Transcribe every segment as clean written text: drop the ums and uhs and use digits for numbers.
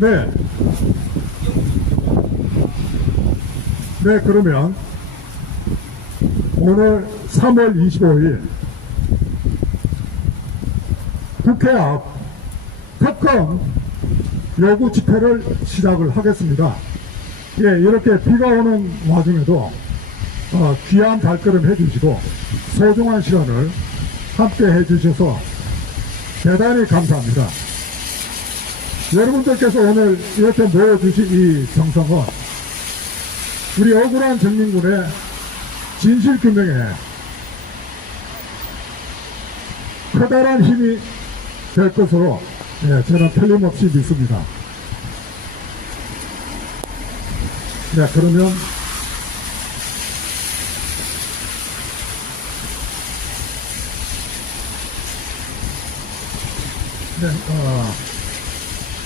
네. 네, 그러면 오늘 3월 25일 국회 앞 특검 요구 집회를 시작을 하겠습니다. 예, 이렇게 비가 오는 와중에도 귀한 발걸음 해주시고 소중한 시간을 함께 해주셔서 대단히 감사합니다. 여러분들께서 오늘 이렇게 모여주신 이 정성은 우리 억울한 정민군의 진실규명에 커다란 힘이 될 것으로 저는 틀림없이 믿습니다. 네, 그러면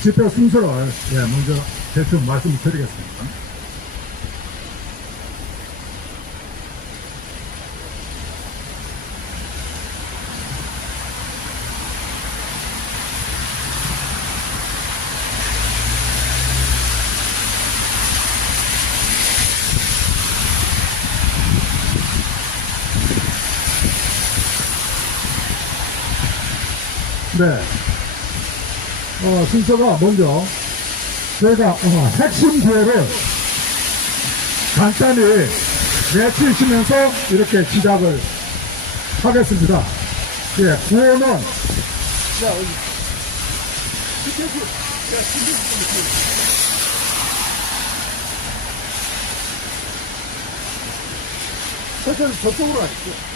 집회 순서를 먼저 대충 말씀드리겠습니다. 네. 순서가 먼저 저희가 핵심 구호를 간단히 외치시면서 이렇게 시작을 하겠습니다. 예, 구호는 저쪽으로 하시죠.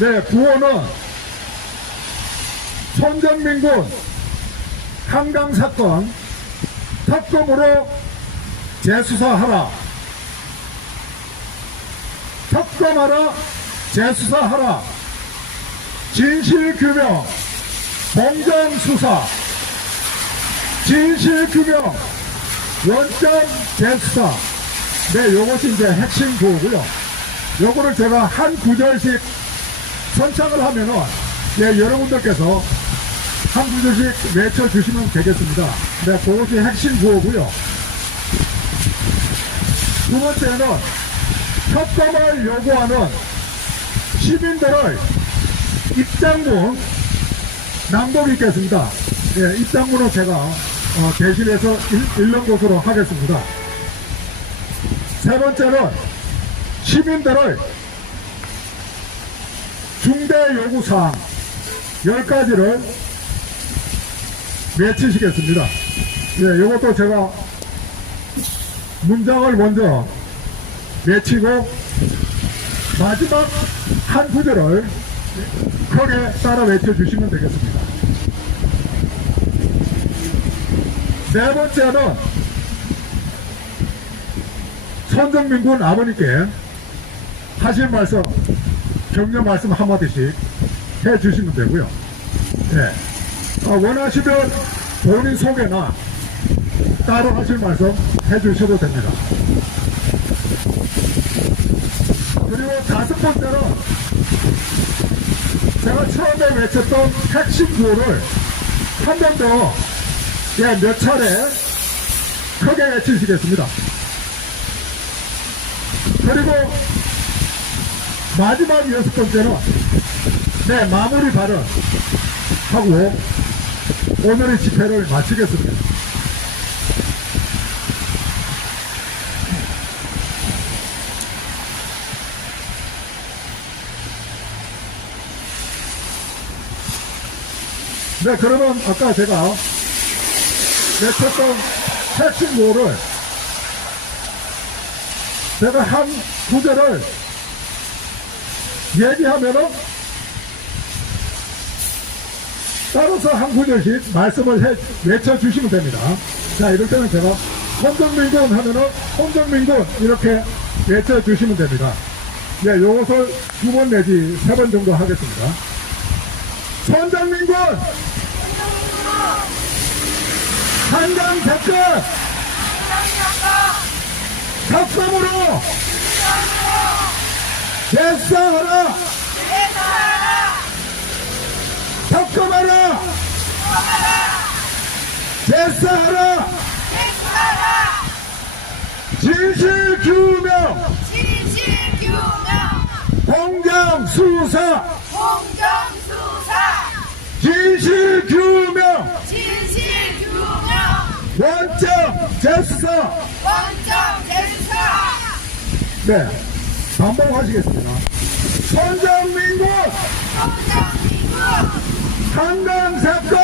네, 구호는 손정민군 한강사건 특검으로 재수사하라. 특검하라, 재수사하라. 진실규명, 공정수사. 진실규명, 원점 재수사. 네, 요것이 이제 핵심 구호고요. 요거를 제가 한 구절씩 선창을 하면은 여러분들께서 한 구절씩 외쳐주시면 되겠습니다. 네, 그것이 핵심 구호고요. 두 번째는 특검을 요구하는 시민들의 입장문 낭독이 있겠습니다. 예, 입장문은 제가 대신해서 읽는 것으로 하겠습니다. 세 번째는 시민들의 중대 요구사항 10가지를 외치시겠습니다. 예, 이것도 제가 문장을 먼저 외치고 마지막 한 구절을 크게 따라 외쳐주시면 되겠습니다. 네 번째는 손정민군 아버님께 하실 말씀, 격려 말씀 한마디씩 해주시면 되고요. 네. 원하시면 본인 소개나 따로 하실 말씀 해주셔도 됩니다. 그리고 다섯 번째는 제가 처음에 외쳤던 핵심 구호를 한 번 더 몇 차례 크게 외치시겠습니다. 그리고 마지막 여섯 번째는 마무리 발언 하고 오늘의 집회를 마치겠습니다. 네, 그러면 아까 제가 외쳤던 핵심 구호를 제가 한 구절을 얘기하면은 따라서 한 구절씩 말씀을 외쳐주시면 됩니다. 자, 이럴 때는 제가 손정민군 하면은 손정민군 이렇게 외쳐주시면 됩니다. 네, 요것을 2번 내지 3번 정도 하겠습니다. 손정민군 한강사건 특검으로 재수사하라. 제사하라. 진실규명. 공정수사. 진실규명. 원점 제사. 네, 반복하시겠습니다. 선정민국 한강사건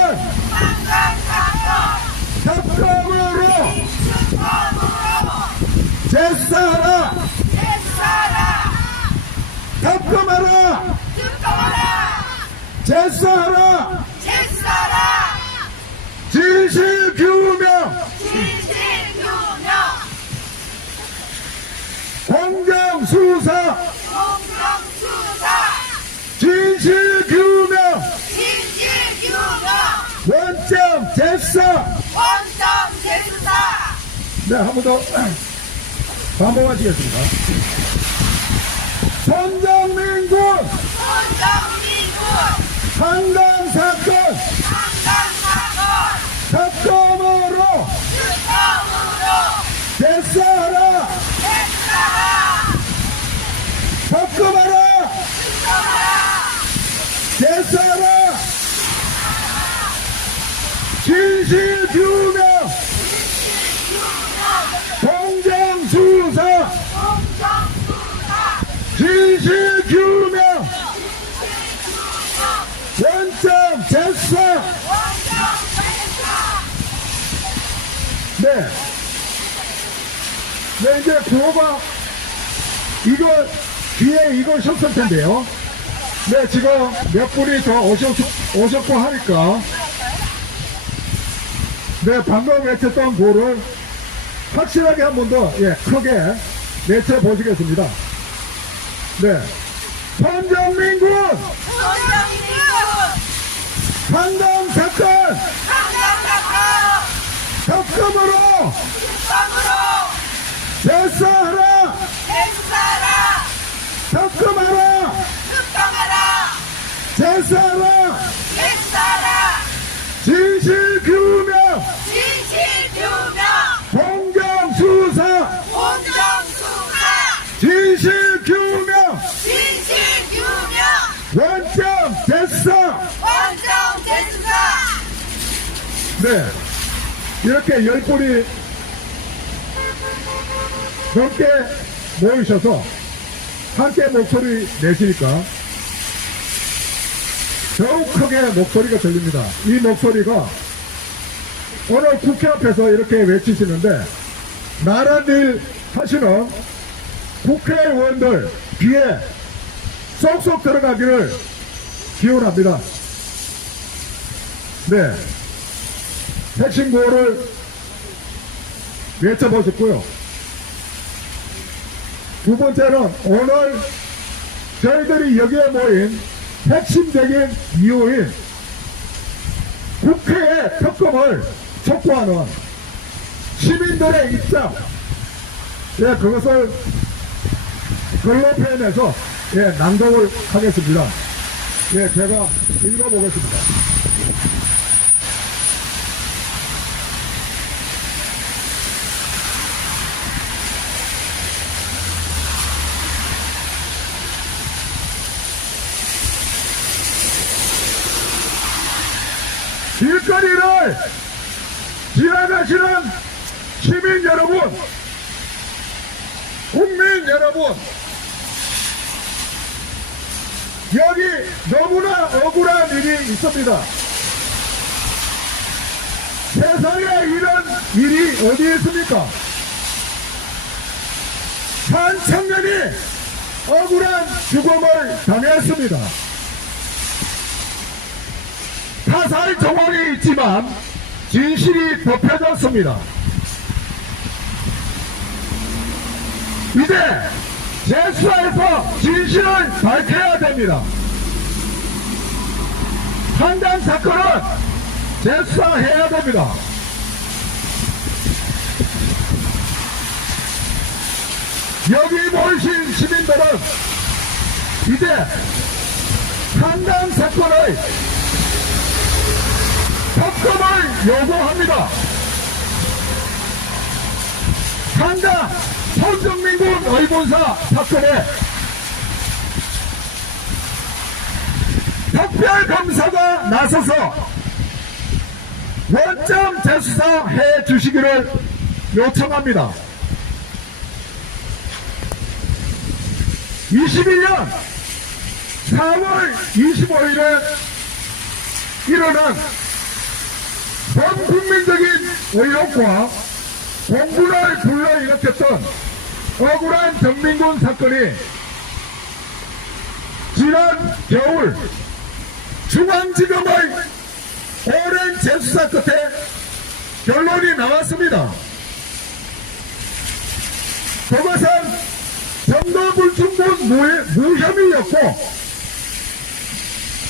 특검으로 제사하라. 특검하라. 제사하라. 진실규명. 공정수사. 진실규명. 원점 제사. 네, 한 번 더 반복하시겠습니다. 선정민군 한강사건 특검으로 제사하라. 특검하라. 제사하라. 진실규명. 공정수사. 진실규명. 원점 제사. 네. 네, 이제 구호가 이거 뒤에 이거셨을 텐데요. 네, 지금 몇 분이 더 오셨고 하니까 네, 방금 외쳤던 구호를 확실하게 한 번 더 크게 외쳐보시겠습니다. 네, 선정민군 한강사건 특검으로 제사하라. 특검하라. 제사하라. 진실규명. 공정수사. 진실규명. 원점 제사. 네, 이렇게 10분이 넘게 모이셔서 함께 목소리 내시니까 더욱 크게 목소리가 들립니다. 이 목소리가 오늘 국회 앞에서 이렇게 외치시는데 나란 일 하시는 국회의원들 귀에 쏙쏙 들어가기를 기원합니다. 네, 핵심 구호를 외쳐보셨고요. 두 번째는 오늘 저희들이 여기에 모인 핵심적인 이유인 국회의 특검을 촉구하는 시민들의 입장, 그것을 글로 표현해서 낭독을 하겠습니다. 제가 읽어보겠습니다. 길거리를 지나가시는 시민 여러분, 국민 여러분, 여기 너무나 억울한 일이 있습니다. 세상에 이런 일이 어디 있습니까? 한 청년이 억울한 죽음을 당했습니다. 타살 정황이 있지만 진실이 덮여졌습니다. 이제 재수사에서 진실을 밝혀야 됩니다. 한강 사건은 재수사해야 됩니다. 여기 모이신 시민들은 이제 한강 사건의 특검을 요구합니다. 한강 손정민군 의본사 사건에 특별검사가 나서서 원점 재수사해 주시기를 요청합니다. 21년 4월 25일에 일어난 전 국민적인 의혹과 공분을 불러일으켰던 억울한 정민군 사건이 지난 겨울 중앙지검의 오랜 재수사 끝에 결론이 나왔습니다. 그것은 정도불충분 무혐의였고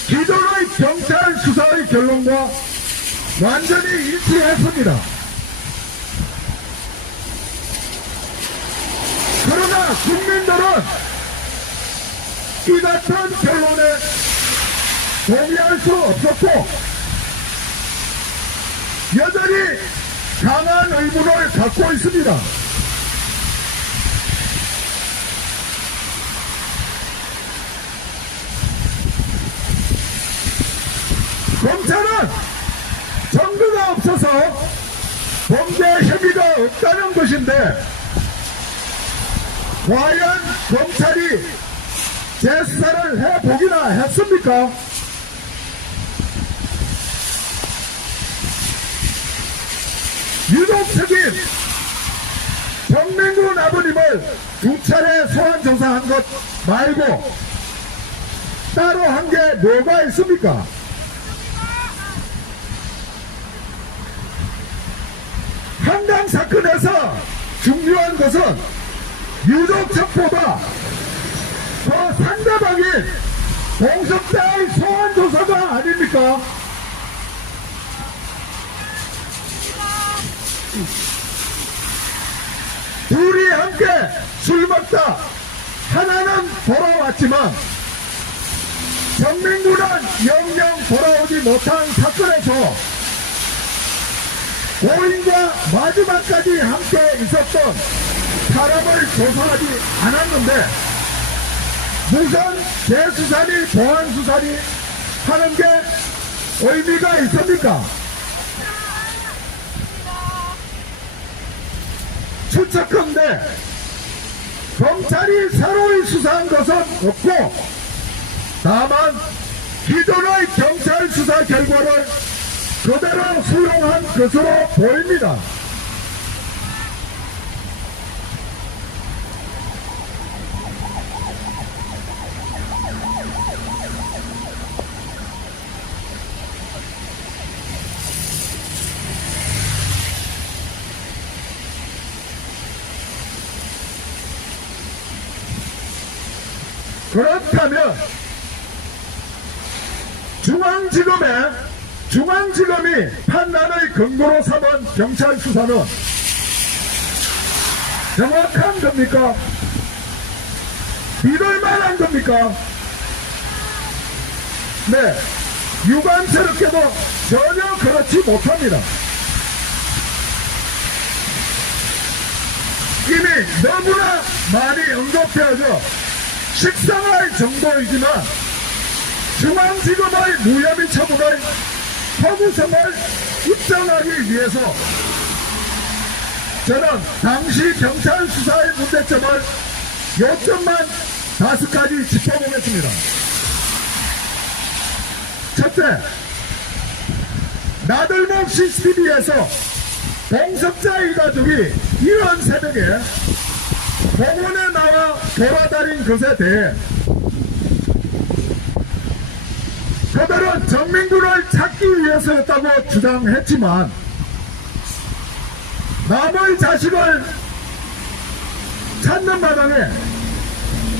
기존의 경찰 수사의 결론과 완전히 일치했습니다. 그러나 국민들은 이 같은 결론에 동의할 수 없었고 여전히 강한 의문을 갖고 있습니다. 검찰은 증거가 없어서 범죄 혐의가 없다는 것인데 과연 검찰이 재수사를 해보기나 했습니까? 유독적인 정민군 아버님을 2차례 소환조사한 것 말고 따로 한 게 뭐가 있습니까? 한강 사건에서 중요한 것은 유족측보다 더 상대방인 공석자의 소환조사가 아닙니까? 둘이 함께 술 먹다 하나는 돌아왔지만 정민군은 영영 돌아오지 못한 사건에서 고인과 마지막까지 함께 있었던 사람을 조사하지 않았는데 무슨 재수사니 보안수사니 하는 게 의미가 있습니까? 추측컨대 검찰이 새로이 수사한 것은 없고 다만 기존의 경찰 수사 결과를 그대로 수용한 것으로 보입니다. 그렇다면 중앙지검이 판단의 근거로 삼은 경찰 수사는 정확한 겁니까? 믿을 만한 겁니까? 네, 유감스럽게도 전혀 그렇지 못합니다. 이미 너무나 많이 언급되어져 식상할 정도이지만 중앙지검의 무혐의 처분의 허구성을 입증하기 위해서 저는 당시 경찰 수사의 문제점을 요점만 5가지 짚어보겠습니다. 첫째, 나들목 CCTV에서 봉석자의 가족이 이런 새벽에 공원에 나와 돌아다닌 것에 대해 그들은 정민군을 찾기 위해서였다고 주장했지만 남의 자식을 찾는 마당에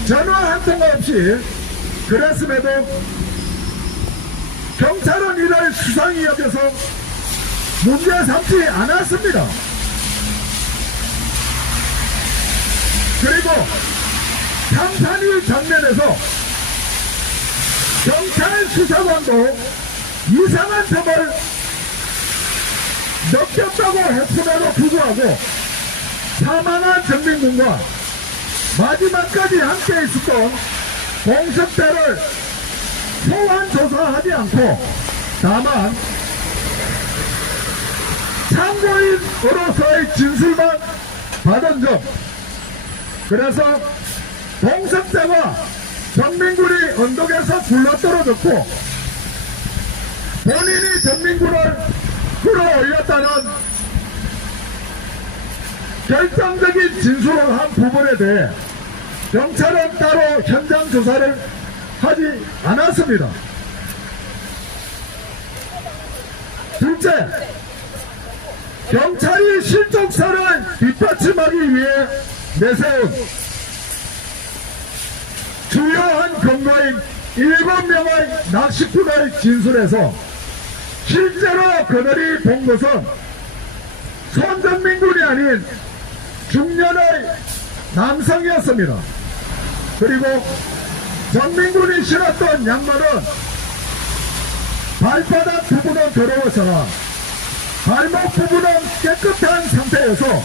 전화 한 통 없이 그랬음에도 경찰은 이를 수상히 여겨서 문제 삼지 않았습니다. 그리고 탐산일 장면에서 경찰 수사관도 이상한 점을 넘겼다고 했음에도 불구하고 사망한 전민군과 마지막까지 함께 있었던 공석대를 소환 조사하지 않고 다만 참고인으로서의 진술만 받은 점, 그래서 공석대와 전민군이 언덕에서 굴러떨어졌고 본인이 전민군을 끌어올렸다는 결정적인 진술을 한 부분에 대해 경찰은 따로 현장 조사를 하지 않았습니다. 둘째, 경찰이 실종사를 뒷받침하기 위해 내세운 주요한 근거인 7명의 낚시꾼의 진술에서 실제로 그들이 본 것은 손전민군이 아닌 중년의 남성이었습니다. 그리고 전민군이 신었던 양말은 발바닥 부분은 더러워서나 발목 부분은 깨끗한 상태여서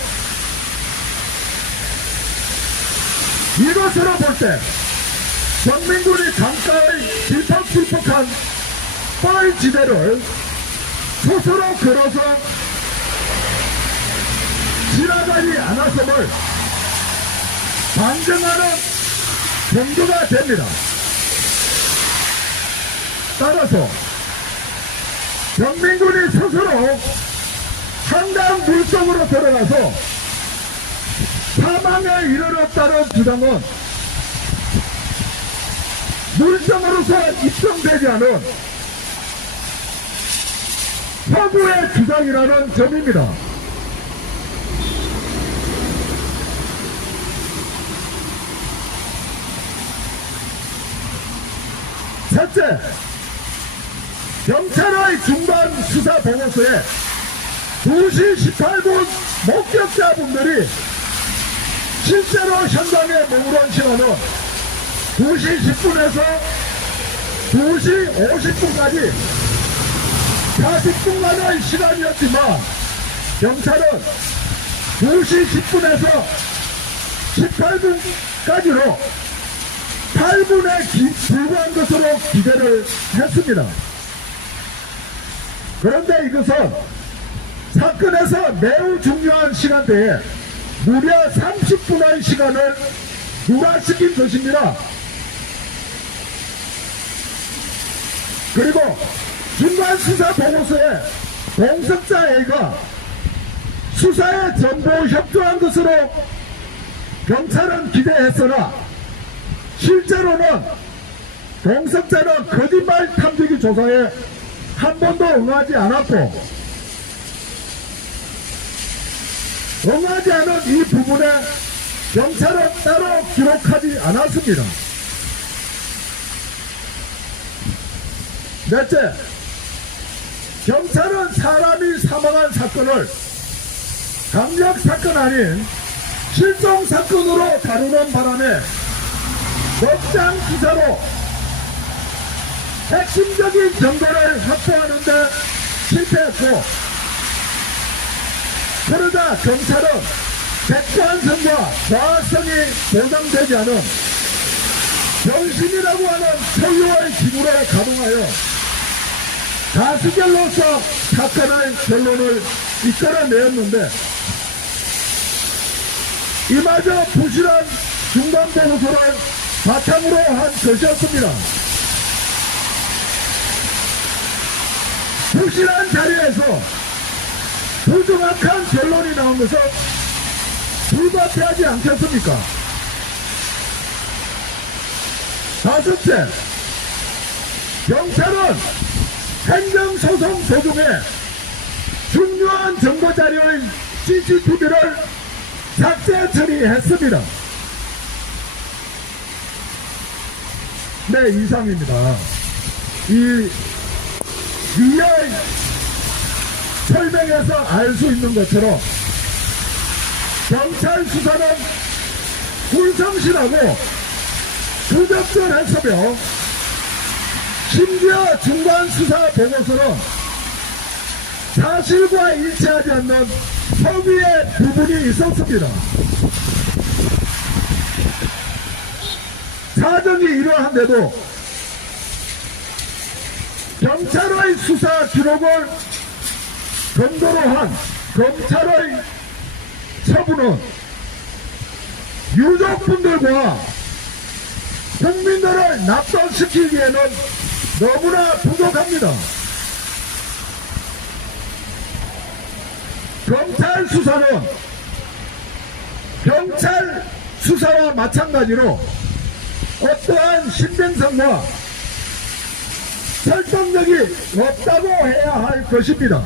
이것으로 볼 때 전민군이 강가의 질퍽질퍽한 뻘지대를 스스로 걸어서 지나가지 않았음을 반증하는 정도가 됩니다. 따라서 전민군이 스스로 한강 물속으로 들어가서 사망에 이르렀다는 주장은 물성으로서 입증되지 않은 허구의 주장이라는 점입니다. 셋째, 경찰의 중간 수사 보고서에 2시 18분 목격자분들이 실제로 현장에 머무른 시간은 2시 10분에서 2시 50분까지 40분간의 시간이었지만 경찰은 2시 10분에서 18분까지로 8분에 불과한 것으로 기대를 했습니다. 그런데 이것은 사건에서 매우 중요한 시간대에 무려 30분의 시간을 누락시킨 것입니다. 그리고 중간 수사 보고서에 공석자 A가 수사에 전부 협조한 것으로 경찰은 기대했으나 실제로는 공석자는 거짓말 탐지기 조사에 한 번도 응하지 않았고 응하지 않은 이 부분에 경찰은 따로 기록하지 않았습니다. 넷째, 경찰은 사람이 사망한 사건을 강력 사건 아닌 실종 사건으로 다루는 바람에 법장 수사로 핵심적인 정보를 확보하는 데 실패했고, 그러자 경찰은 객관성과 과학성이 보장되지 않은 병신이라고 하는 소유의 기구를 가동하여 다수결로서 사건의 결론을 이끌어내었는데 이마저 부실한 중간 보고서를 바탕으로 한 것이었습니다. 부실한 자리에서 부정확한 결론이 나온 것은 불가피하지 않겠습니까? 다섯째, 경찰은 행정소송 도중에 중요한 정보자료인 CCTV를 삭제 처리했습니다. 네, 이상입니다. 이 위의 설명에서 알 수 있는 것처럼 경찰 수사는 불성실하고 부적절했으며 심지어 중간 수사 보고서는 사실과 일치하지 않는 허위의 부분이 있었습니다. 사정이 이러한데도 경찰의 수사 기록을 근거로 한 검찰의 처분은 유족분들과 국민들을 납득시키기에는 너무나 부족합니다. 검찰 수사는 경찰 수사와 마찬가지로 어떠한 신빙성과 설득력이 없다고 해야 할 것입니다.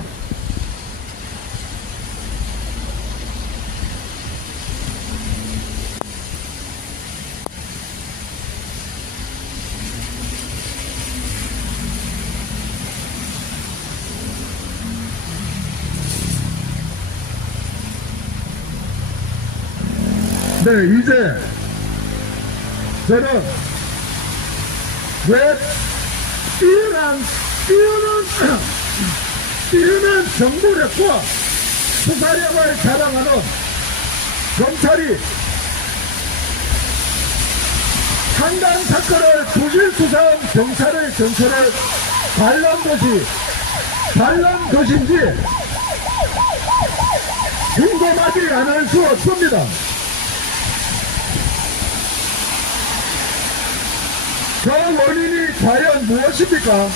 네, 이제 저는 왜 뛰어난 정보력과 수사력을 자랑하는 검찰이 한강 사건을 부실 수사한 경찰의 정체를 반란 것인지 궁금하지 않을 수 없습니다. 그 원인이 과연 무엇입니까?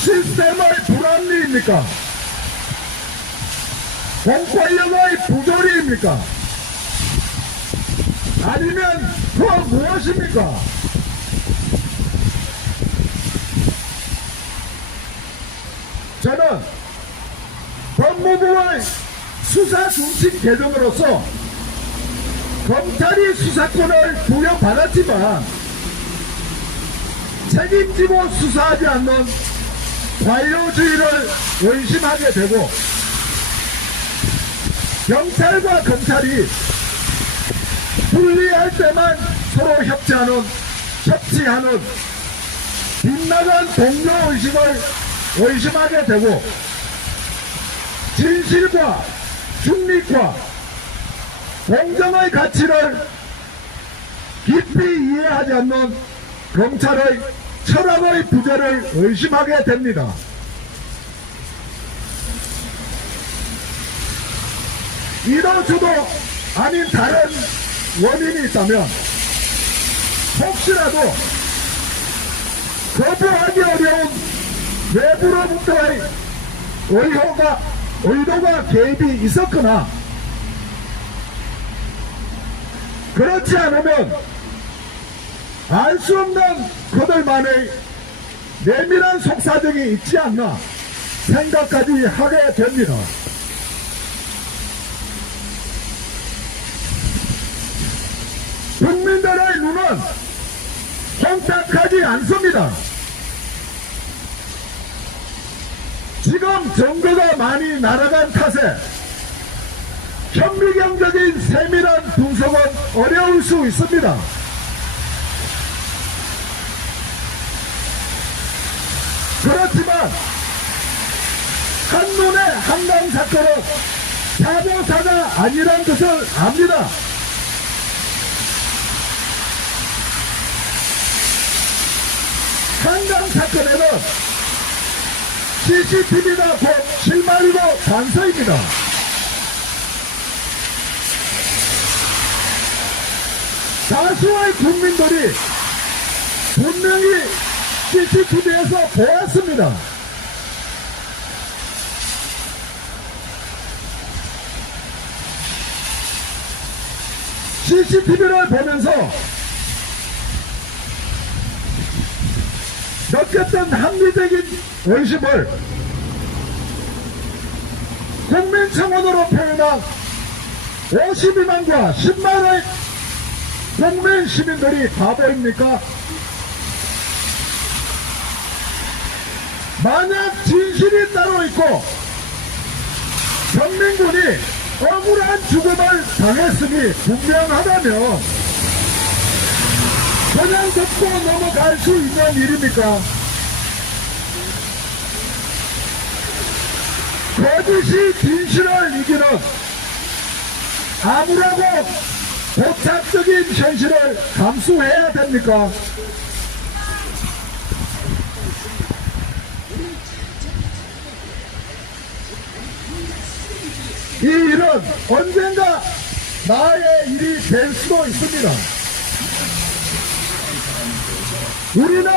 시스템의 불합리입니까? 공권력의 부조리입니까? 아니면 그 무엇입니까? 저는 법무부의 수사 중심 개정으로서 검찰이 수사권을 부여받았지만 책임지고 수사하지 않는 관료주의를 의심하게 되고 경찰과 검찰이 불리할 때만 서로 협치하는 빗나간 동료의식을 의심하게 되고 진실과 중립과 공정의 가치를 깊이 이해하지 않는 검찰의 철학의 부재를 의심하게 됩니다. 이러저도 아닌 다른 원인이 있다면 혹시라도 거부하기 어려운 외부로부터의 의도가 개입이 있었거나 그렇지 않으면 알 수 없는 그들만의 내밀한 속사정이 있지 않나 생각까지 하게 됩니다. 국민들의 눈은 혼탁하지 않습니다. 지금 정부가 많이 날아간 탓에 현미경적인 세밀한 분석은 어려울 수 있습니다. 그렇지만 한눈에 한강 사건은 사고사가 아니란 것을 압니다. 한강 사건에는 CCTV가 곧 실마리로 단서입니다. 다수의 국민들이 분명히 CCTV에서 보았습니다. CCTV를 보면서 느꼈던 합리적인 의심을 국민청원으로 표현한 52만과 10만의 국민 시민들이 바보입니까? 만약 진실이 따로 있고 전민군이 억울한 죽음을 당했음이 분명하다면 그냥 덮고 넘어갈 수 있는 일입니까? 거짓이 진실을 이기는 암울하고 고착적인 현실을 감수해야 됩니까? 이 일은 언젠가 나의 일이 될 수도 있습니다. 우리는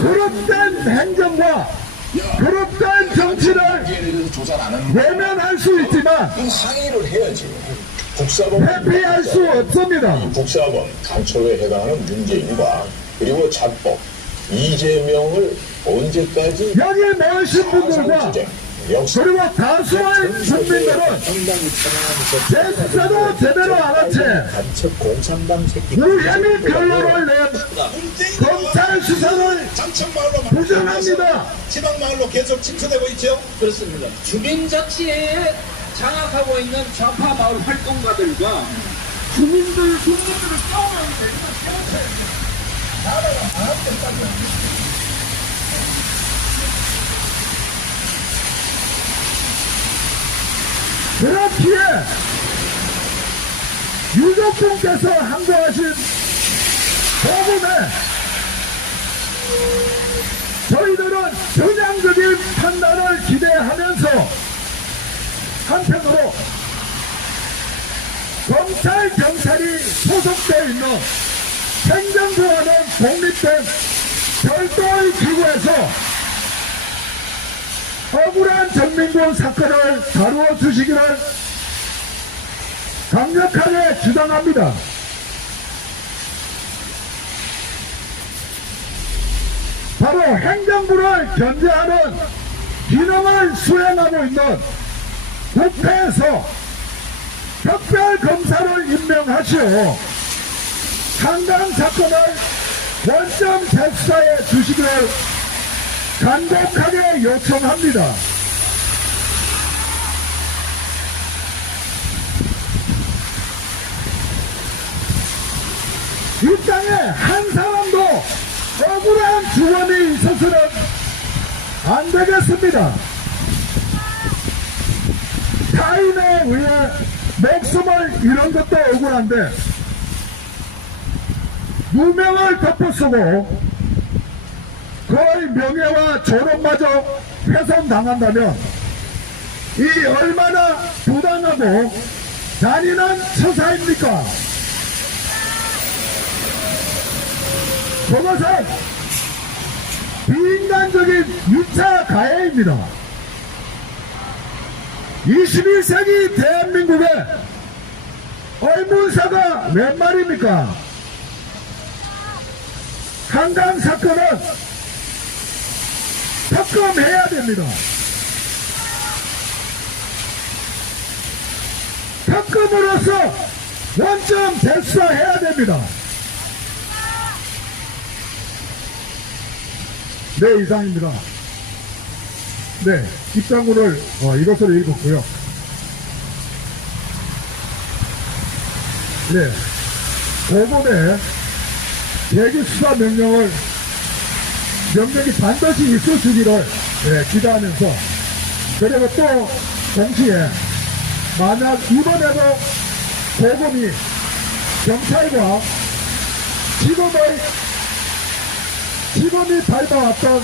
그릇된 행정과 그릇된 정치를 외면할 수 있지만 항의를 해야지. 국사법 회피할 수 없습니다. 국사법 간첩에 해당하는 문재인과 그리고 작법 이재명을 언제까지 여기 모이신 분들과 그리고 다수의 국민들은 제 수사도 제대로 안 한 채 간첩 공산당 새끼 무혐의 변론을 낸 검찰 수사를 부정합니다. 지방마을로 계속 침투되고 있죠. 그렇습니다. 주민자치에 장악하고 있는 좌파 마을 활동가들과 국민들을 싸우면 되는 그렇기에 유족분께서 항거하신 부분에 저희들은 전향적인 판단을 기대하면서 한편으로 검찰, 경찰이 소속되어 있는 행정부와는 독립된 별도의 기구에서 억울한 정민군 사건을 다루어 주시기를 강력하게 주장합니다. 바로 행정부를 견제하는 기능을 수행하고 있는 국회에서 특별검사를 임명하시오 상당 사건을 원점 재수사해 주시기를 간곡하게 요청합니다. 이 땅에 한 사람도 억울한 주원이 있어서는 안 되겠습니다. 타인에 의해 목숨을 잃은 것도 억울한데 무명을 덮어쓰고 그의 명예와 존엄마저 훼손당한다면 이 얼마나 부당하고 잔인한 처사입니까? 그것은 비인간적인 유차 가해입니다. 21세기 대한민국에 의문사가 웬 말입니까? 한강 사건은 특검해야 됩니다. 특검으로서 원점 재수사해야 됩니다. 네, 이상입니다. 네, 입장문을 이것으로 읽었고요. 네, 법원에 대기수사 명령이 반드시 있어주기를 기대하면서 그리고 또 동시에 만약 이번에도 법원이 경찰과 지금이 밟아왔던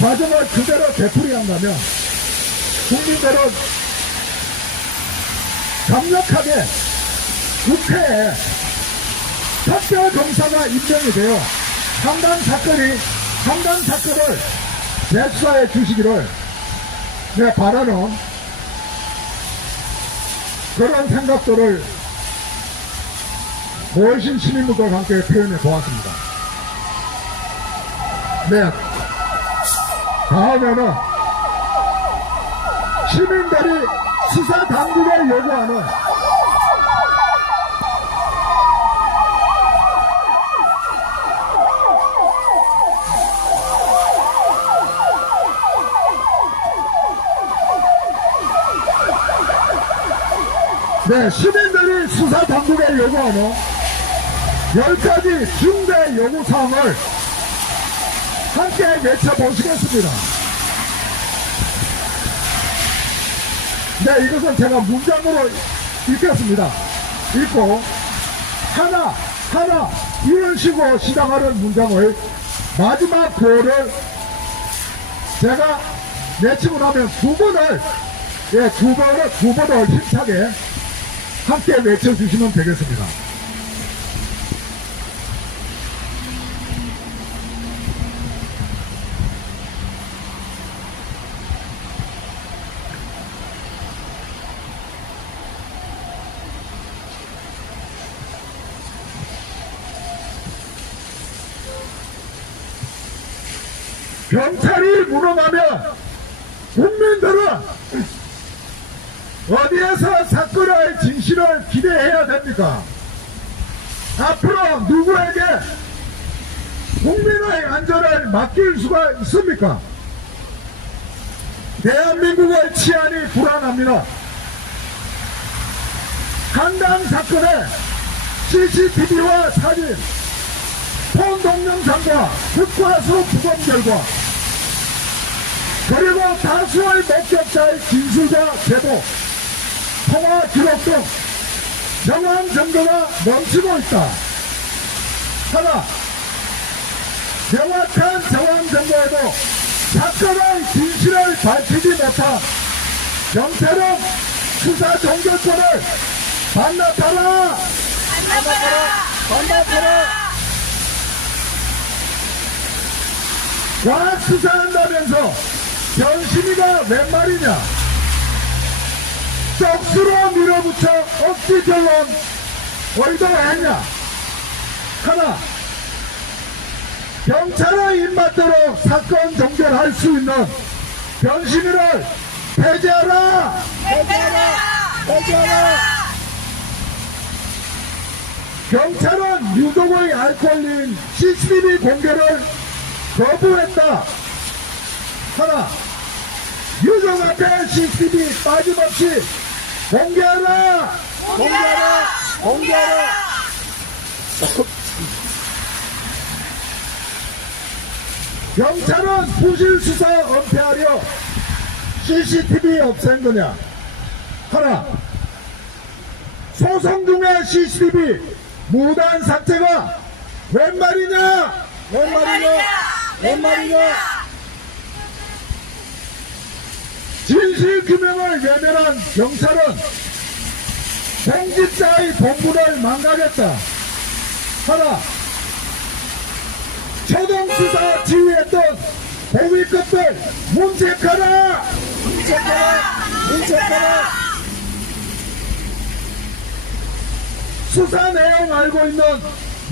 과정을 그대로 되풀이한다면 국민들은 강력하게 국회에 특별검사가 임명이 되어 상당 사건을 재수사해 주시기를 바라는 그런 생각들을 모이신 시민분들과 함께 표현해 보았습니다. 네, 다음에는 시민들이 수사 당국에 요구하는 시민들이 수사 당국에 요구하는 10가지 중대 요구사항을 함께 외쳐보시겠습니다. 네, 이것은 제가 문장으로 읽겠습니다. 읽고 하나 이런 식으로 시작하는 문장의 마지막 구호를 제가 외치고 나면 두 번을 힘차게 함께 외쳐주시면 되겠습니다. 경찰이 물어나면 국민들은 어디에서 사건의 진실을 기대해야 됩니까? 앞으로 누구에게 국민의 안전을 맡길 수가 있습니까? 대한민국의 치안이 불안합니다. 강당 사건의 CCTV와 사진, 폰 동영상과 흑과수 부검 결과, 그리고 다수의 목격자의 진술과 제보, 통화 기록 등 정황 증거가 넘치고 있다. 하나, 명확한 정황 증거에도 사건의 진실을 밝히지 못한 경찰은 수사 종결권을 반납하라! 과학 수사한다면서 변심이가 웬 말이냐? 쪽수로 밀어붙여 억지 결론 의도했냐? 하나, 경찰의 입맛대로 사건 종결할 수 있는 변심이를 폐지하라! 경찰은 유독의 알코올인 CCTV 공개를 거부했다. 하나, 유정 앞에 CCTV 빠짐없이 공개하라! 경찰은 부실 수사 은폐하려 CCTV 없앤 거냐? 하나, 소송 중에 CCTV 무단 삭제가 웬 말이냐? 진실 규명을 외면한 경찰은 공직자의 본분을 망가졌다. 하나, 초동수사 지휘했던 고위급들 문책하라! 수사 내용 알고 있는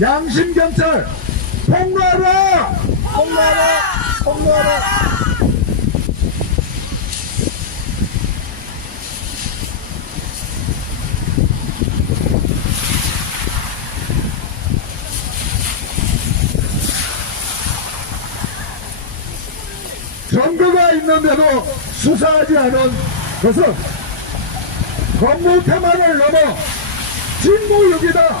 양심경찰 폭로하라! 증거가 있는데도 수사하지 않은 것은 법무 태만을 넘어 직무유기다.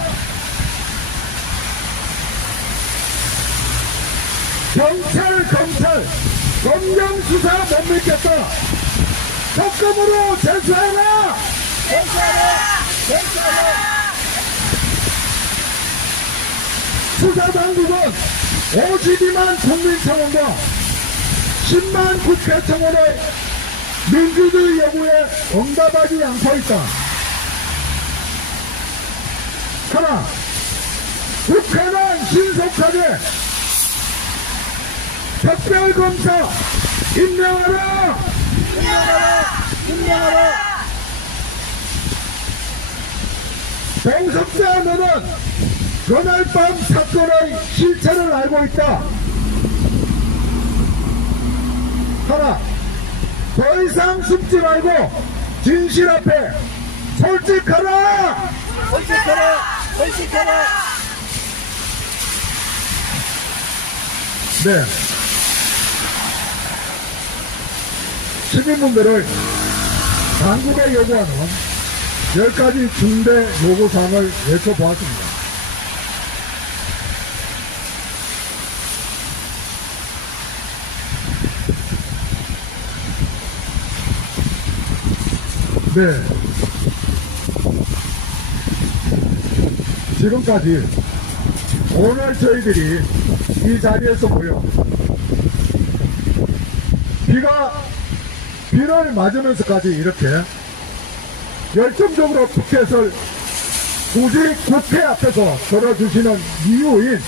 경찰, 검찰, 검경 수사 못 믿겠다. 적금으로 제수해라! 수사당국은 52만 국민청원과 10만 국회청원의 민주주의 요구에 응답하지 않고 있다. 하나, 국회는 신속하게 특별검사 임명하라! 동석자 너는 그날 밤 사건의 실체를 알고 있다. 하나, 더 이상 숨지 말고 진실 앞에 솔직하라! 네. 시민분들을 당국에 요구하는 10가지 중대 요구사항을 외쳐보았습니다. 네. 지금까지 오늘 저희들이 이 자리에서 모여 비를 맞으면서까지 이렇게 열정적으로 피켓을 굳이 국회 앞에서 걸어주시는 이유인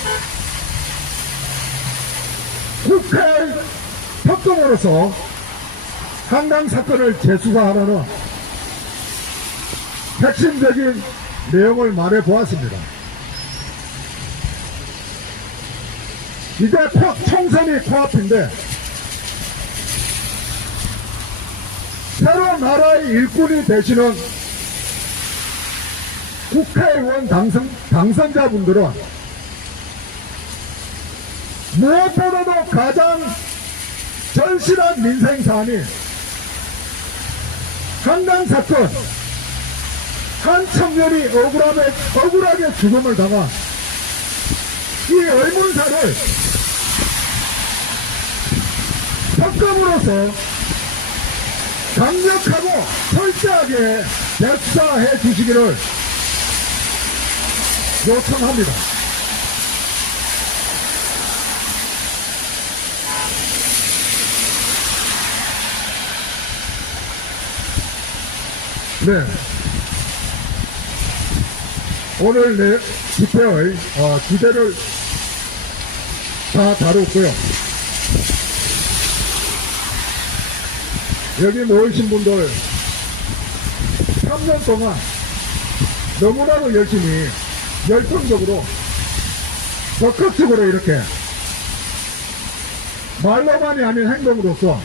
국회 특검으로서 한강 사건을 재수사하라는 핵심적인 내용을 말해 보았습니다. 이제 총선이 코앞인데 새로 나라의 일꾼이 되시는 국회의원 당선자분들은 무엇보다도 가장 절실한 민생사안이 한강 사건, 한 청년이 억울하게 죽음을 당한 이 의문사를 특검으로서 강력하고 철저하게 대수사해 주시기를 요청합니다. 네. 오늘 내 집회의 주제를 다 다뤘고요. 여기 모이신 분들 3년 동안 너무나도 열심히 열정적으로 적극적으로 이렇게 말로만이 아닌 행동으로서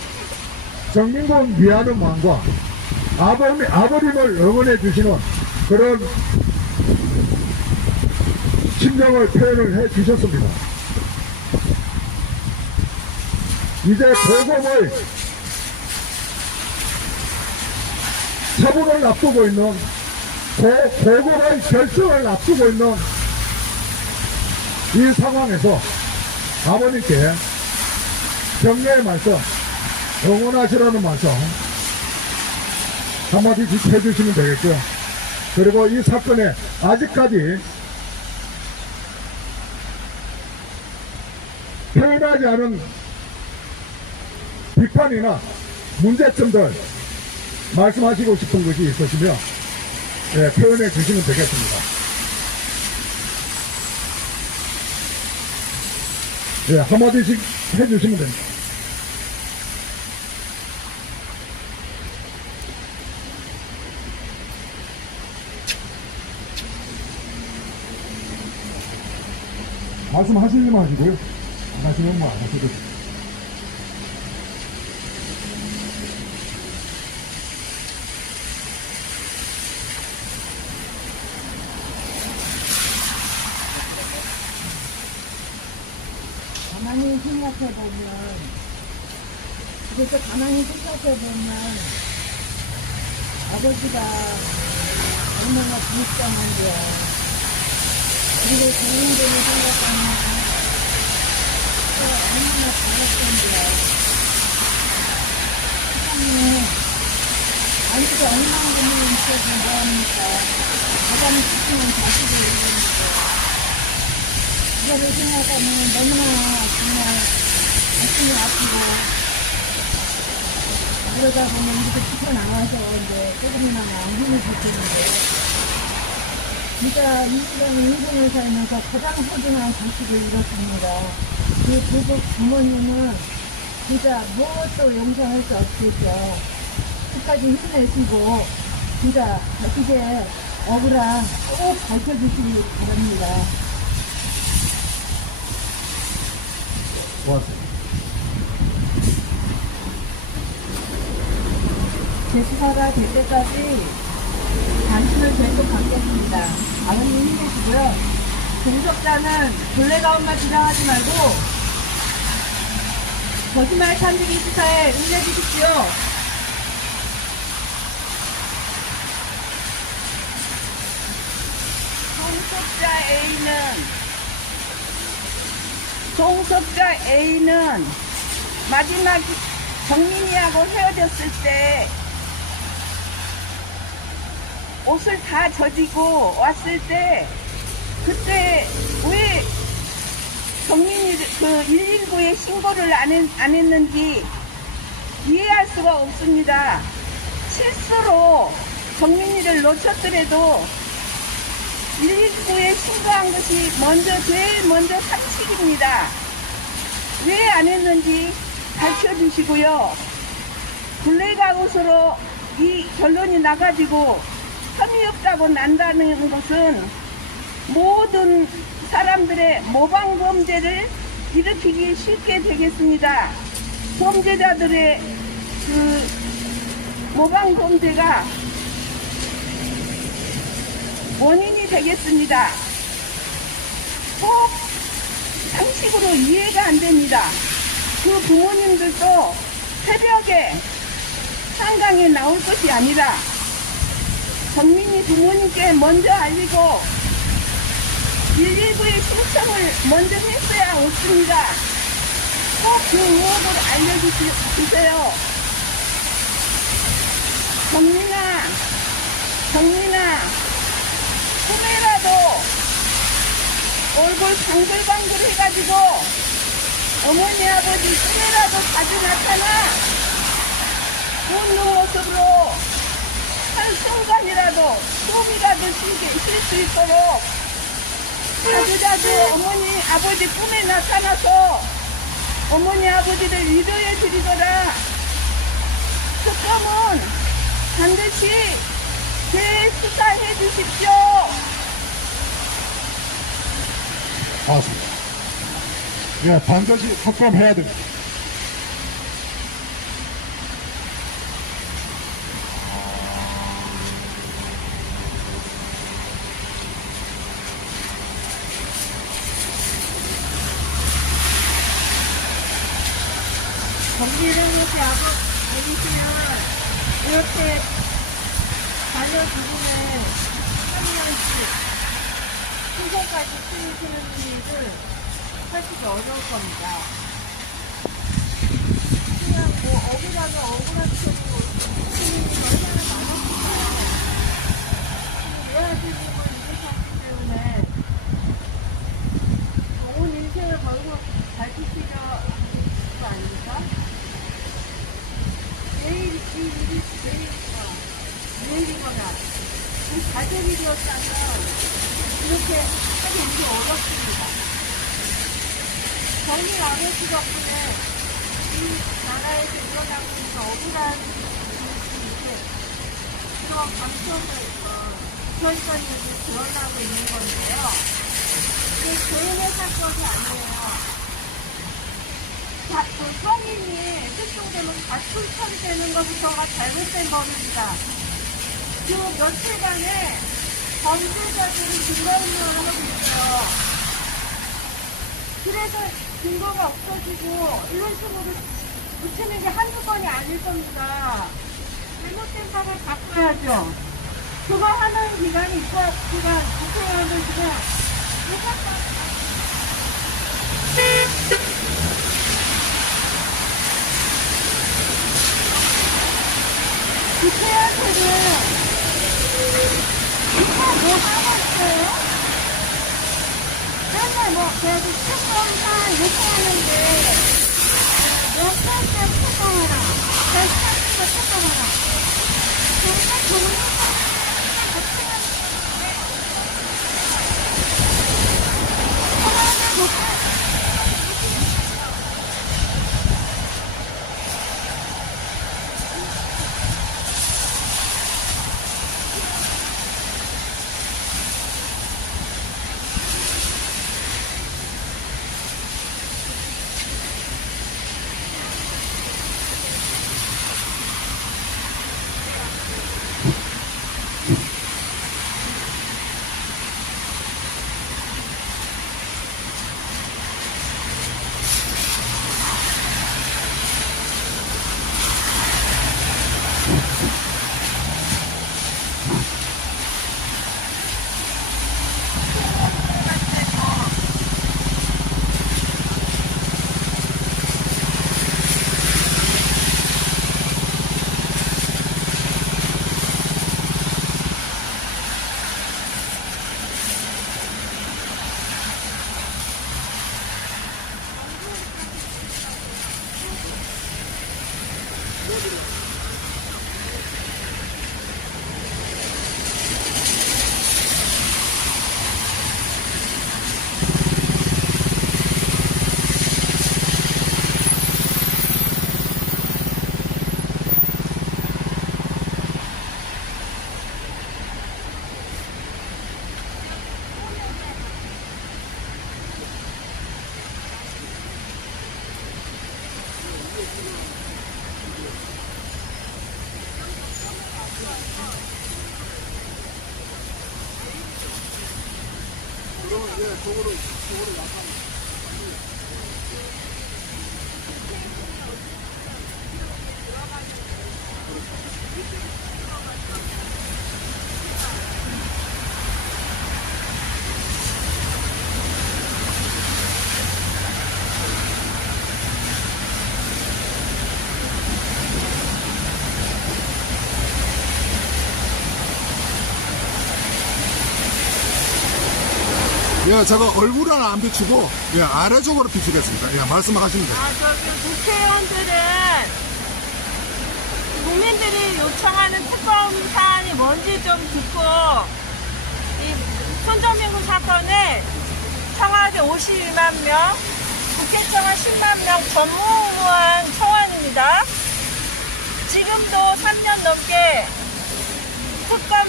정민군 위하는 마음과 아버님을 응원해 주시는 그런 심정을 표현을 해 주셨습니다. 이제 보검의 처분을 앞두고 있는 보검의 결정을 앞두고 있는 이 상황에서 아버님께 격려의 말씀, 응원하시라는 말씀 한마디씩 해주시면 되겠고요. 그리고 이 사건에 아직까지 표현하지 않은 비판이나 문제점들 말씀하시고 싶은 것이 있으시면 표현해 주시면 되겠습니다. 한마디씩 해주시면 됩니다. 말씀하시기만 하시고요. 안 하시면 뭐 안 하셔도 됩니다. 가만히 생각해보면, 그래서 가만히 생각해보면, 아버지가 얼마나 불쌍한데요. 그리고 국민들을 생각하면, 얼마나 잘했던데요. 세상에, 아이들이 얼마나 돈을 있어서 뭐합니까? 가장 지키는 자식을 잃었는데, 그거를 생각하면 너무나 정말 가슴이 아프고 그러다 보면 이렇게 튀어나와서 이제 조금이나마 힘을 줬는데 진짜 민주당은 인생을 살면서 가장 소중한 자식을 잃었습니다. 그 조국 부모님은 진짜 무엇도 용서할 수 없겠죠. 끝까지 힘내시고 진짜 자식의 억울함 꼭 밝혀주시기 바랍니다. 고맙습니다. 재수사가 될 때까지 관심을 계속 갖겠습니다. 아버님 힘내시고요. 공석자는 본래가움만 주장하지 말고 거짓말 탐지기 수사에 응해주십시오. 동석자 A는 마지막 정민이하고 헤어졌을 때 옷을 다 젖이고 왔을 때 그때 왜 정민이 그 119에 신고를 안 했는지 이해할 수가 없습니다. 실수로 정민이를 놓쳤더라도 119에 신고한 것이 제일 먼저 상식입니다. 왜 안 했는지 가르쳐 주시고요. 블랙아웃으로 이 결론이 나가지고 혐의 없다고 난다는 것은 모든 사람들의 모방범죄를 일으키기 쉽게 되겠습니다. 범죄자들의 그 모방범죄가 원인이 되겠습니다. 꼭 상식으로 이해가 안 됩니다. 그 부모님들도 새벽에 한강에 나올 것이 아니라 정민이 부모님께 먼저 알리고 119에 신청을 먼저 했어야 옳습니다. 꼭 그 의혹을 알려주세요. 정민아, 꿈에라도 얼굴 방글방글 해가지고 어머니 아버지 꿈에라도 자주 나타나 웃는 모습으로 한 순간이라도 숨이라도 쉴 수 있도록 자주자주 어머니 아버지 꿈에 나타나서 어머니 아버지를 위로해 드리거라. 특검은 반드시 재수사해 주십시오. 맞습니다. 예, 반드시 특검해야 됩니다. 정기령역이 아버지시면 이렇게 자녀 두 분의 한 명씩 신고까지 쓰이시는 일을 하시기 어려울 겁니다. 그냥 뭐 억울하면 억울한 쪽으로 시민이 얼마나 많았을까요? 외아들님은 이렇게 하기 때문에 온 인생을 걸고 밝히시려 거 아닙니까? 내일이거나 그 가족이 되었다면 이렇게 하기 우리 어렵습니다. 정민 아버지 덕분에 이 나라에서 일어나고 있는 억울한 이렇게 그런 감정을 저희까지 드러나고 있는 건데요. 이게 개인의 사건이 아니에요. 그 성인이 특정되면 가출 처리되는 것부터가 잘못된 법입니다. 그 며칠간에 범죄자들이 증거인멸을 하고 있어요. 그래서 증거가 없어지고 이런 식으로 붙이는 게 한두 번이 아닐 겁니다. 잘못된 법을 바꿔야죠. 그거 하는 기간이 국회의원들 지금 국회의원들은 뭐 하고 있어요? 맨날 뭐 그래도 특검만 이렇게 하는데 몇 살때 특검하라, 몇 살때 특검하라. 정말 좋은 사람을 못해. 예, 제가 얼굴은 안 비추고, 예, 아래쪽으로 비추겠습니다. 예, 말씀하시면 돼요. 국회의원들은 국민들이 요청하는 특검 사안이 뭔지 좀 듣고 이 손정민군 사건에 청와대 52만 명, 국회청원 10만 명 전무후무한 청원입니다. 지금도 3년 넘게 특검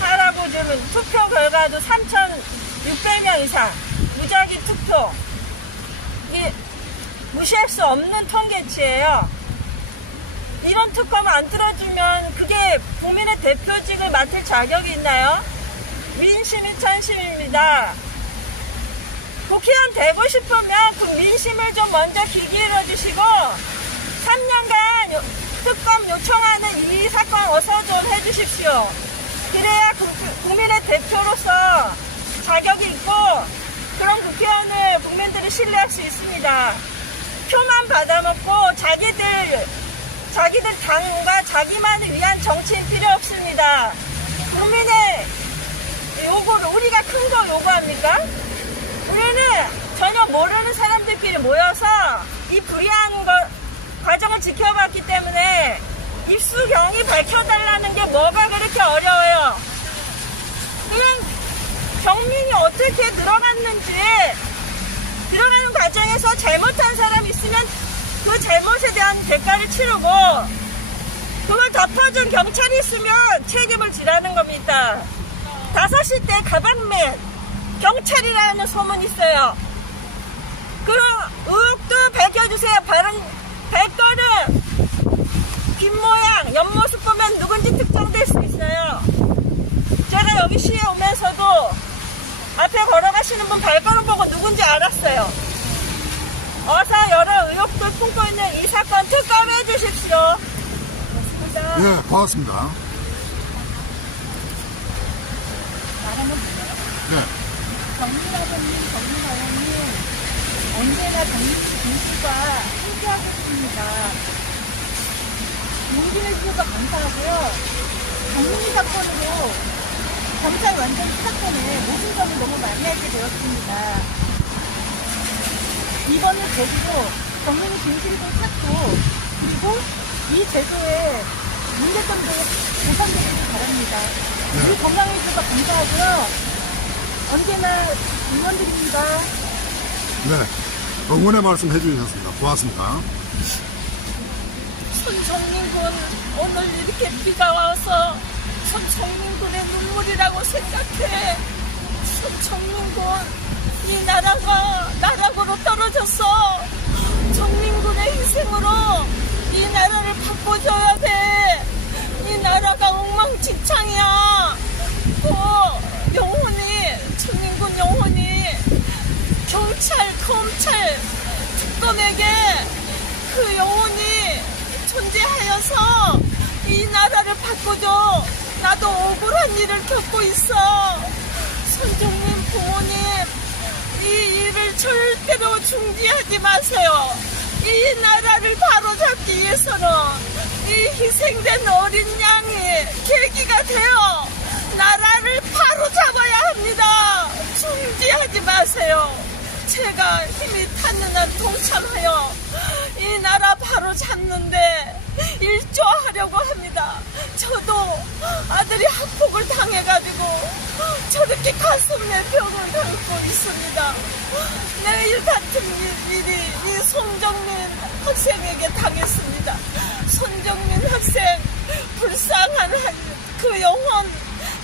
하라고 주는 투표 결과도 3,600명 이상 무작위 투표. 이게 무시할 수 없는 통계치예요. 이런 특검 안 들어주면 그게 국민의 대표직을 맡을 자격이 있나요? 민심이 천심입니다. 국회의원 되고 싶으면 그 민심을 좀 먼저 귀 기울여주시고 3년간 특검 요청하는 이 사건 어서 좀 해주십시오. 그래야 국민의 대표로서 자격이 있고 그런 국회의원을 국민들이 신뢰할 수 있습니다. 표만 받아먹고 자기들 당과 자기만을 위한 정치인 필요 없습니다. 국민의 요구를 우리가 큰 거 요구합니까? 우리는 전혀 모르는 사람들끼리 모여서 이 불이한 과정을 지켜봤기 때문에 입수경위 밝혀달라는 게 뭐가 그렇게 어려워요. 그냥 경민이 어떻게 들어갔는지 들어가는 과정에서 잘못한 사람이 있으면 그 잘못에 대한 대가를 치르고 그걸 덮어준 경찰이 있으면 책임을 지라는 겁니다. 5시 때 가방맨 경찰이라는 소문이 있어요. 그런 의혹도 밝혀주세요. 발걸음 뒷모양 옆모습 보면 누군지 특정될 수 있어요. 제가 여기 시에 오면서도 앞에 걸어가시는 분 발걸음 보고 누군지 알았어요. 어서 여러 의혹들 품고 있는 이 사건 특검해 주십시오. 고맙습니다. 예, 고맙습니다. 네. 정민아버님 언제나 정민씨가 함께하고 있습니다. 용기 내주셔서 감사하고요. 정민이 사건으로 검찰 완전 수사권에 모든 점을 너무 많이 알게 되었습니다. 이번을 계기로 정민이 진실을 좀 찾고 그리고 이 제도에 문제점도 개선되길 바랍니다. 우리 건강해 주셔서 감사하고요. 언제나 응원드립니다. 네. 응원의 말씀 해주셨습니다. 고맙습니다. 손정민군 오늘 이렇게 비가 와서 손정민군의 눈물이라고 생각해. 손정민군 이 나라가 나락으로 떨어졌어. 정민군의 희생으로 이 나라를 바꿔줘야 돼. 이 나라가 엉망진창이야. 영혼이 정민군 영혼이 경찰 검찰 특검에게 그 영혼이 존재하여서 이 나라를 바꿔줘. 나도 억울한 일을 겪고 있어. 손정민 부모님 이 일을 절대로 중지하지 마세요. 이 나라를 바로잡기 위해서는 이 희생된 어린 양이 계기가 되어 나라를 바로잡아야 합니다. 중지하지 마세요. 제가 힘이 닿는 한 동참하여 이 나라 바로 잡는데 일조하려고 합니다. 저도 아들이 학폭을 당해가지고 저렇게 가슴에 벽을 담고 있습니다. 내일 같은 일이 이 손정민 학생에게 당했습니다. 손정민 학생 불쌍한 그 영혼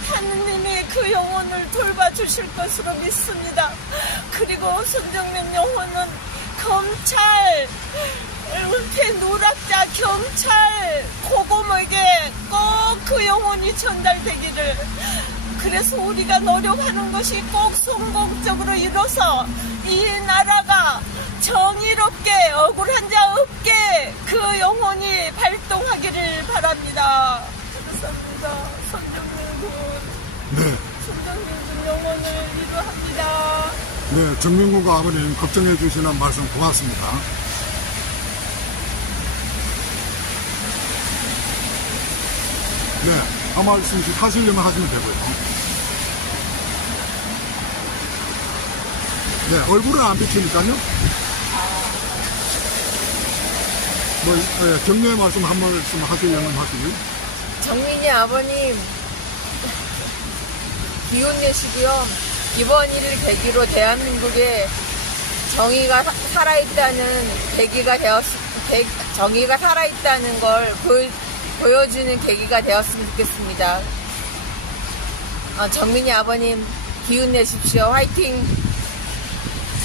하느님이 그 영혼을 돌봐주실 것으로 믿습니다. 그리고 손정민 영혼은 검찰 은퇴 누락자 경찰 고검에게 꼭 그 영혼 영혼이 전달되기를. 그래서 우리가 노력하는 것이 꼭 성공적으로 이뤄서 이 나라가 정의롭게 억울한 자 없게 그 영혼이 발동하기를 바랍니다. 감사합니다. 손정민 군. 네. 손정민 군 영혼을 위로합니다. 네, 정민군과 아버님 걱정해 주시는 말씀 고맙습니다. 네, 한 말씀씩 하시려면 하시면 되고요. 네, 얼굴은 안 비치니까요. 뭐, 네, 격려의 말씀 한 말씀 하시려면 하시고요. 정민이 아버님 기운 내시고요. 이번 일을 계기로 대한민국에 정의가 살아있다는 계기가 정의가 살아있다는 걸 보여주는 계기가 되었으면 좋겠습니다. 정민이 아버님 기운 내십시오. 화이팅!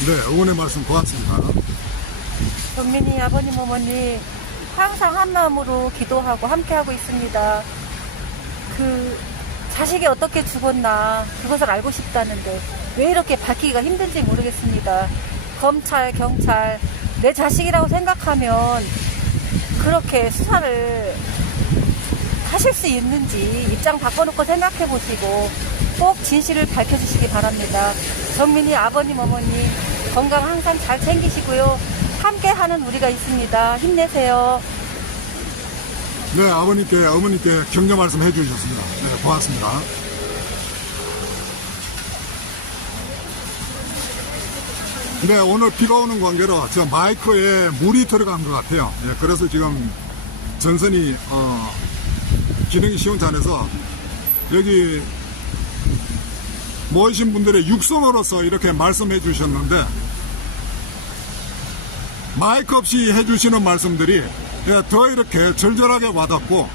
네, 응원의 말씀 고맙습니다. 정민이 아버님 어머니 항상 한 마음으로 기도하고 함께하고 있습니다. 그 자식이 어떻게 죽었나 그것을 알고 싶다는데 왜 이렇게 밝히기가 힘든지 모르겠습니다. 검찰, 경찰 내 자식이라고 생각하면 그렇게 수사를 하실 수 있는지 입장 바꿔놓고 생각해 보시고 꼭 진실을 밝혀주시기 바랍니다. 정민이 아버님 어머니 건강 항상 잘 챙기시고요. 함께하는 우리가 있습니다. 힘내세요. 네, 아버님께, 어머님께 격려 말씀 해주셨습니다. 네, 고맙습니다. 네, 오늘 비가 오는 관계로 저 마이크에 물이 들어간 것 같아요. 네, 그래서 지금 전선이, 기능이 시원찮아서 여기 모이신 분들의 육성으로서 이렇게 말씀해 주셨는데 마이크 없이 해주시는 말씀들이 더 이렇게 절절하게 와닿고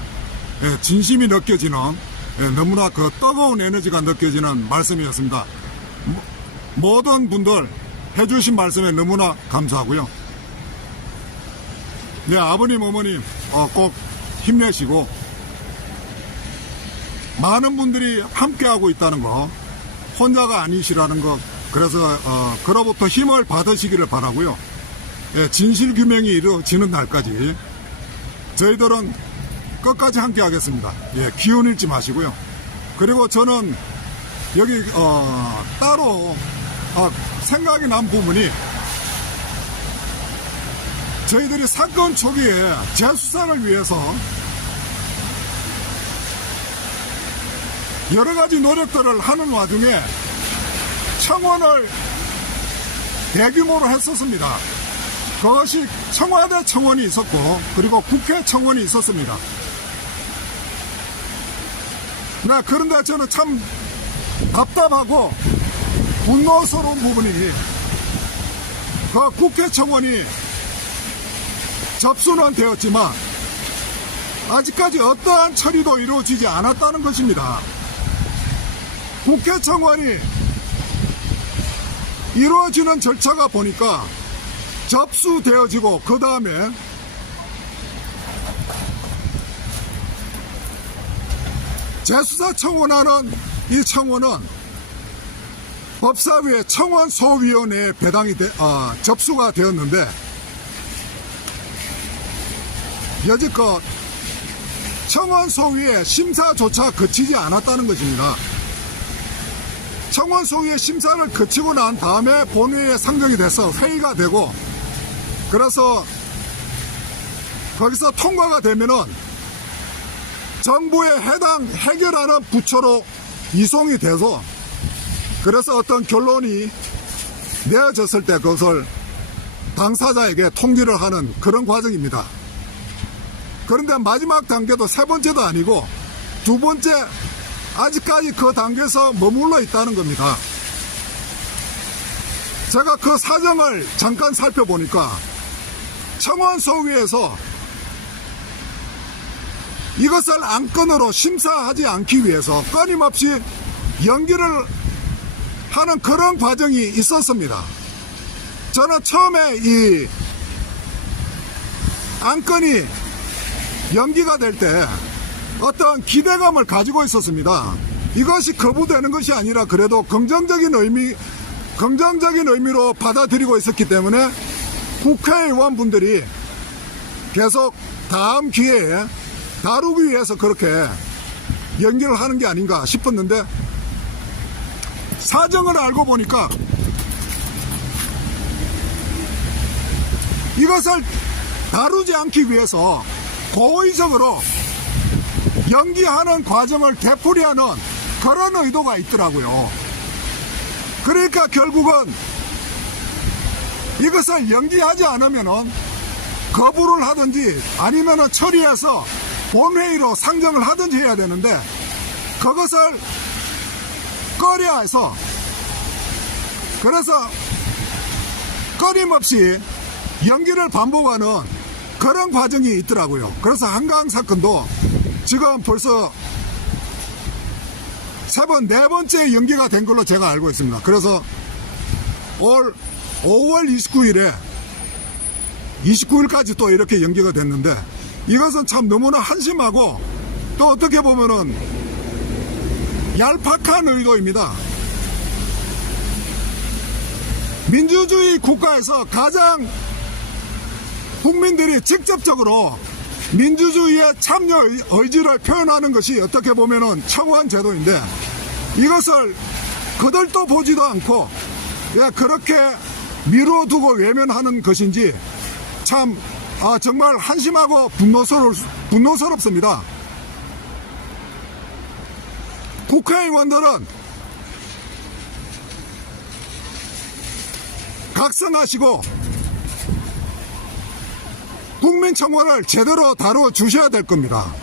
진심이 느껴지는 너무나 그 뜨거운 에너지가 느껴지는 말씀이었습니다. 모든 분들 해주신 말씀에 너무나 감사하고요. 네, 아버님 어머님 꼭 힘내시고 많은 분들이 함께하고 있다는 거 혼자가 아니시라는 거 그래서 그로부터 힘을 받으시기를 바라고요. 진실 규명이 이루어지는 날까지 저희들은 끝까지 함께 하겠습니다. 기운 잃지 마시고요. 그리고 저는 여기 따로 생각이 난 부분이 저희들이 사건 초기에 재수사를 위해서 여러 가지 노력들을 하는 와중에 청원을 대규모로 했었습니다. 그것이 청와대 청원이 있었고 그리고 국회 청원이 있었습니다. 그런데 저는 참 답답하고 분노스러운 부분이 그 국회 청원이 접수는 되었지만 아직까지 어떠한 처리도 이루어지지 않았다는 것입니다. 국회 청원이 이루어지는 절차가 보니까 접수되어지고 그 다음에 재수사 청원하는 이 청원은 법사위의 청원소위원회에 배당이 접수가 되었는데 여지껏 청원소위의 심사조차 거치지 않았다는 것입니다. 청원소위의 심사를 거치고 난 다음에 본회의에 상정이 돼서 회의가 되고 그래서 거기서 통과가 되면은 정부에 해결하는 부처로 이송이 돼서 그래서 어떤 결론이 내어졌을 때 그것을 당사자에게 통지를 하는 그런 과정입니다. 그런데 마지막 단계도 세 번째도 아니고 두 번째 아직까지 그 단계에서 머물러 있다는 겁니다. 제가 그 사정을 잠깐 살펴보니까 청원소위에서 이것을 안건으로 심사하지 않기 위해서 끊임없이 연기를 하는 그런 과정이 있었습니다. 저는 처음에 이 안건이 연기가 될 때 어떤 기대감을 가지고 있었습니다. 이것이 거부되는 것이 아니라 그래도 긍정적인 의미로 받아들이고 있었기 때문에 국회의원분들이 계속 다음 기회에 다루기 위해서 그렇게 연기를 하는 게 아닌가 싶었는데, 사정을 알고 보니까 이것을 다루지 않기 위해서 고의적으로 연기하는 과정을 되풀이하는 그런 의도가 있더라고요. 그러니까 결국은 이것을 연기하지 않으면은 거부를 하든지 아니면은 처리해서 본회의로 상정을 하든지 해야 되는데, 그것을 꺼려 해서, 그래서 끊임없이 연기를 반복하는 그런 과정이 있더라고요. 그래서 한강 사건도 지금 벌써 네 번째 연기가 된 걸로 제가 알고 있습니다. 그래서 올 5월 29일까지 또 이렇게 연기가 됐는데, 이것은 참 너무나 한심하고 또 어떻게 보면은 얄팍한 의도입니다. 민주주의 국가에서 가장 국민들이 직접적으로 민주주의의 참여 의지를 표현하는 것이 어떻게 보면은 청원 제도인데, 이것을 거들떠 보지도 않고 그렇게 미뤄두고 외면하는 것인지 참 정말 한심하고 분노스럽습니다. 국회의원들은 각성하시고 국민청원을 제대로 다루어 주셔야 될 겁니다.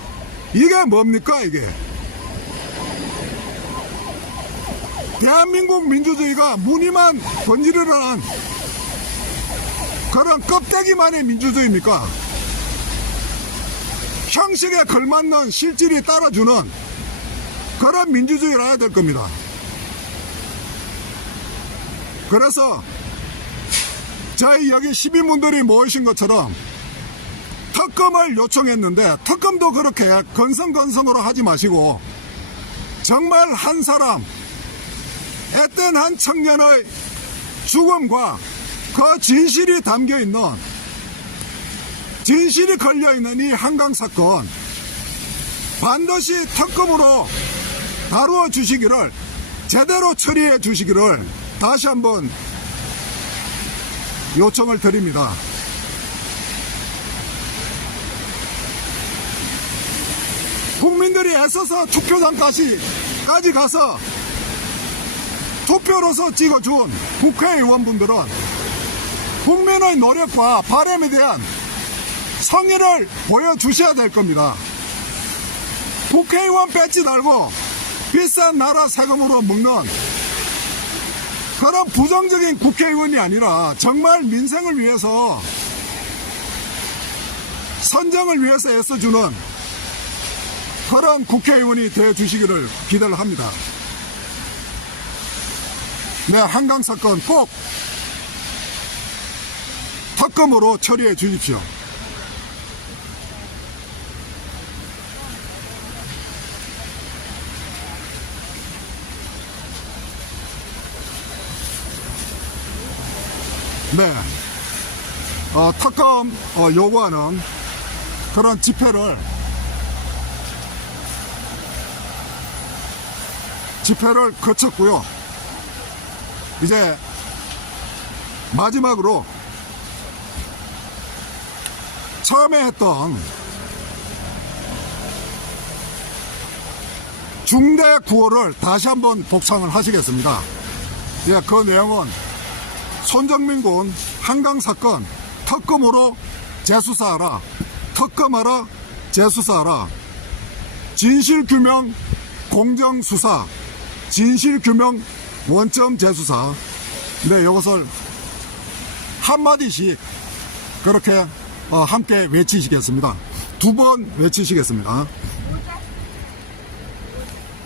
이게 뭡니까 이게? 대한민국 민주주의가 무늬만 번지르르한 그런 껍데기만의 민주주의입니까? 형식에 걸맞는 실질이 따라주는 그런 민주주의를 해야 될 겁니다. 그래서 저희 여기 시민분들이 모이신 것처럼 특검을 요청했는데, 특검도 그렇게 건성건성으로 하지 마시고 정말 한 사람, 앳된 한 청년의 죽음과 그 진실이 담겨있는, 진실이 걸려있는 이 한강 사건 반드시 특검으로 다루어 주시기를, 제대로 처리해 주시기를 다시 한번 요청을 드립니다. 국민들이 애써서 투표장까지 가서 투표로서 찍어준 국회의원분들은 국민의 노력과 바람에 대한 성의를 보여주셔야 될 겁니다. 국회의원 배지 달고 비싼 나라 세금으로 먹는 그런 부정적인 국회의원이 아니라 정말 민생을 위해서, 선정을 위해서 애써주는 그런 국회의원이 되어주시기를 기대를 합니다. 네, 한강 사건 꼭 특검으로 처리해 주십시오. 네, 특검 요구하는 그런 집회를 거쳤고요. 이제 마지막으로 처음에 했던 중대 구호를 다시 한번 복창을 하시겠습니다. 예, 그 내용은 손정민 군 한강 사건 특검으로 재수사하라, 특검하라, 재수사하라, 진실규명 공정수사, 진실규명 원점 재수사. 네, 이것을 한마디씩 그렇게 함께 외치시겠습니다. 2번 외치시겠습니다.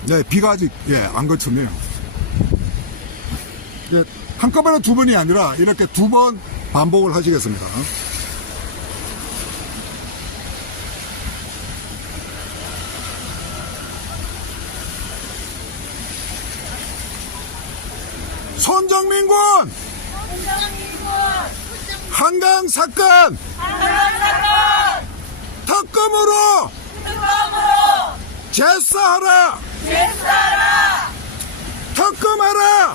네, 비가 아직 안 그쳤네요. 예, 한꺼번에 2번이 아니라 이렇게 2번 반복을 하시겠습니다. 손정민군 한강 사건 특검으로 제사하라 특검하라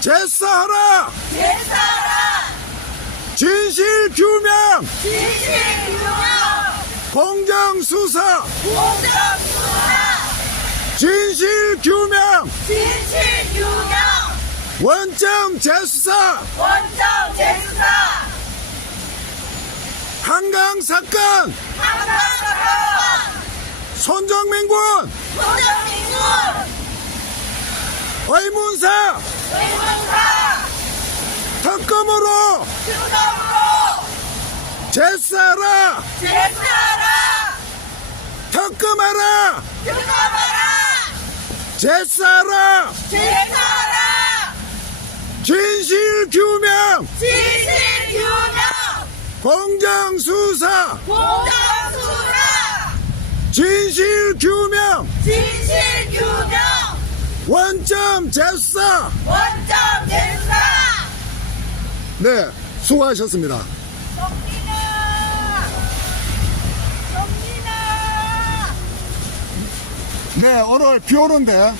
제사하라 진실규명 공정수사 진실규명 원점 재수사 한강 사건 손정민군 의문사 특검으로 제사하라 특검하라 제사하라 진실규명 공정수사 진실규명 원점 제사 네 수고하셨습니다. 네 오늘 비 오는데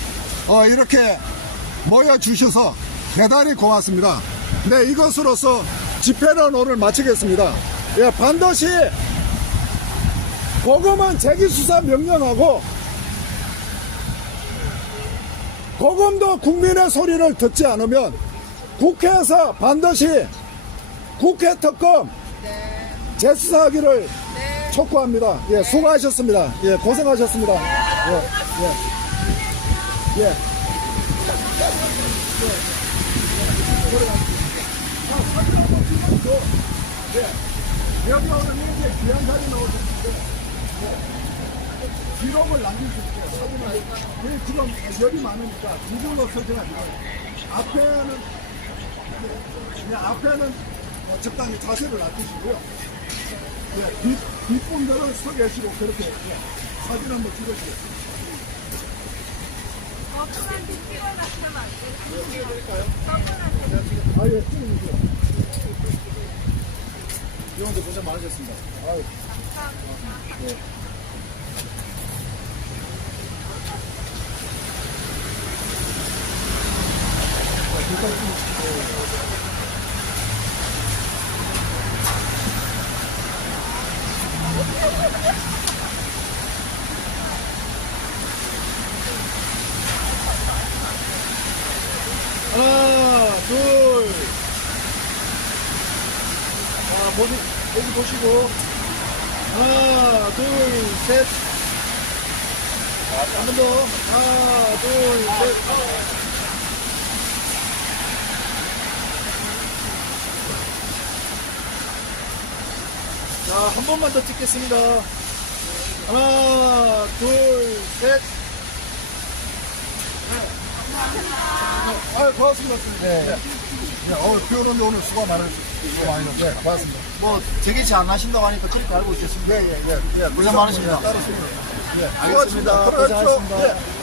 이렇게 모여주셔서 대단히 고맙습니다. 네 이것으로서 집회는 오늘 마치겠습니다. 예, 반드시 고검은 재기수사 명령하고 고검도 국민의 소리를 듣지 않으면 국회에서 반드시 국회 특검 재수사하기를 촉구합니다. 예, 수고하셨습니다. 예, 고생하셨습니다. 예, 예, 예. 여기 오늘 이렇게 귀한 자리 나오셨는데 기록을 남겨주실게요. 사진을. 지금 열이 많으니까 구글로 설정하시고 앞에는 적당히 자세를 놔두시고요. 뒷분들은 서 계시고 그렇게 사진 한번 찍으시겠습니다. 예, 찍으세요. 이원도 고생 많으셨습니다. 아유. 네. 하나, 둘. 여기 보시고. 하나, 둘, 셋. 한 번 더. 하나, 둘, 셋. 자, 한 번만 더 찍겠습니다. 하나, 둘, 셋. 아유, 고맙습니다. 네. 비 오는데 오늘 수고 많으셨습니다. 네, 고맙습니다. 뭐 재개치 안 하신다고 하니까 그렇게 알고 있겠습니다. 네, 예. 고생 많으십니다. 따르십니다. 예, 알겠습니다. 고맙습니다. 고생하셨습니다. 네.